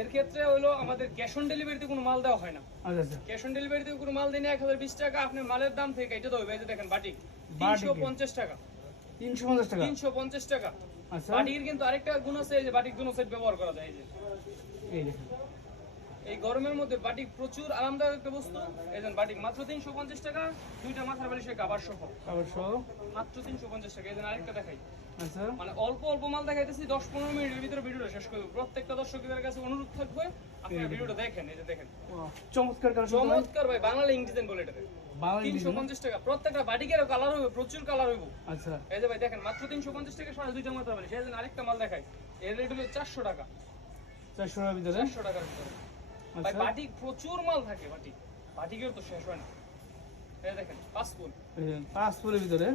এর ক্ষেত্রে হলো আমাদের ক্যাশ অন ডেলিভারিতে কোনো মাল দেওয়া হয় না। আচ্ছা আচ্ছা। ক্যাশ অন ডেলিভারিতে কোনো মাল দিনে 1020 টাকা আপনার মালের দাম থেকে এটা দেবে। এই যে দেখেন বাটিক 350 টাকা। 350 টাকা। 350 টাকা। আচ্ছা। বাটিকের কিন্তু আরেকটা গুণ আছে, এই যে বাটিক দুনো সাইড ব্যবহার করা যায়। এই যে এই দেখেন, এই গরমের মধ্যে বাটিক প্রচুর আরামদায়ক একটা বস্তু। এই যে বাটিক মাত্র 350 টাকা, দুইটা মাথার বালিশের কভার সহ। আবার সহ মাত্র 350 টাকা। এই যে আরেকটা দেখাই, আচ্ছা। মানে অল্প অল্প মাল দেখাইতেছি, 10-15 মিনিটের ভিতরে ভিডিওটা শেষ করব। প্রত্যেকটা দর্শকদের কাছে অনুরোধ থাকবে আপনারা ভিডিওটা দেখেন। এই যে দেখেন, চমৎকার কালেকশন। চমৎকার ভাই, বাংলা ইং ডিজাইন বলে এটাকে। বাংলা 350 টাকা। প্রত্যেকটা বাটিকের কালার হবে, প্রচুর কালার হইব। আচ্ছা। এই যে ভাই দেখেন, মাত্র 350 টাকা সাড়ে দুইটা মাত্রা বালিশ। এই যে আরেকটা মাল দেখাই, এর রেট হলো 400 টাকা। 400 টাকার ভিতরে। 400 টাকার ভিতরে ভাই আচ্ছা। বাটিক প্রচুর মাল থাকে। বাটিকের তো শেষ হয় না। এই দেখেন পাসপোর্ট, এই যে 5 ফুলের ভিতরে।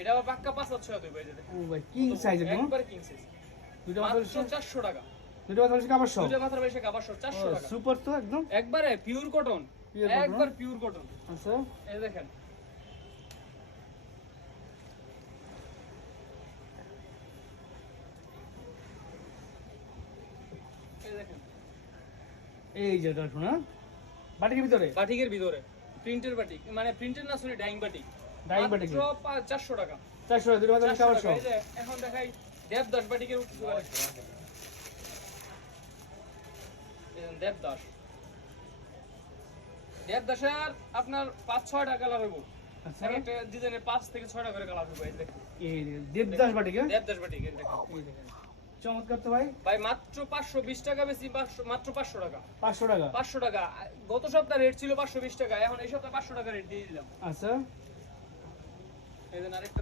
এটা আবার পাক্কা 5-6 দেব। এই যে দেখেন, ও ভাই কিং সাইজ একদম। একবার কিং সাইজ। দুটো মাত্র মাত্র 400 টাকা। দুটো মাত্র কাবার সহ। দুইটা মাথার বালিশের কভার সহ 400 টাকা। সুপার তো একদম। একবারে পিওর কটন, Pure cotton, একবার পিওর কটন। আচ্ছা। এই দেখেন, এই দেখেন এই যে কালেকশন না বাটিকের ভিতরে। বাটিকের ভিতরে প্রিন্টের বাটিক, মানে প্রিন্টের না, sorry dyeing batik. Dyeing batik মাত্র 400 টাকা। 400 টাকা দুটো মাত্র 400 কাবার টাকা। সহ। এই যে এখন দেখাই দেবদাস বাটিকের দেবদাস। দেবদাসের আপনার 5-6টা কালার হইব। আচ্ছা। একটা ডিজাইনের 5 থেকে 6টা করে কালার হইব। এই দেখেন এই যে দেবদাস বাটিকে। দেবদাস বাটিক। এই দেখেন, এই দেখেন চমৎকার তো ভাই। ভাই মাত্র 520 টাকা বেশি, মাত্র 500 টাকা। 500 টাকা। 500 টাকা। গত সপ্তাহে রেট ছিল 520 টাকা, এখন এই সপ্তাহে 500 টাকা রেট দিয়ে দিলাম। আচ্ছা। এই যে আরেকটা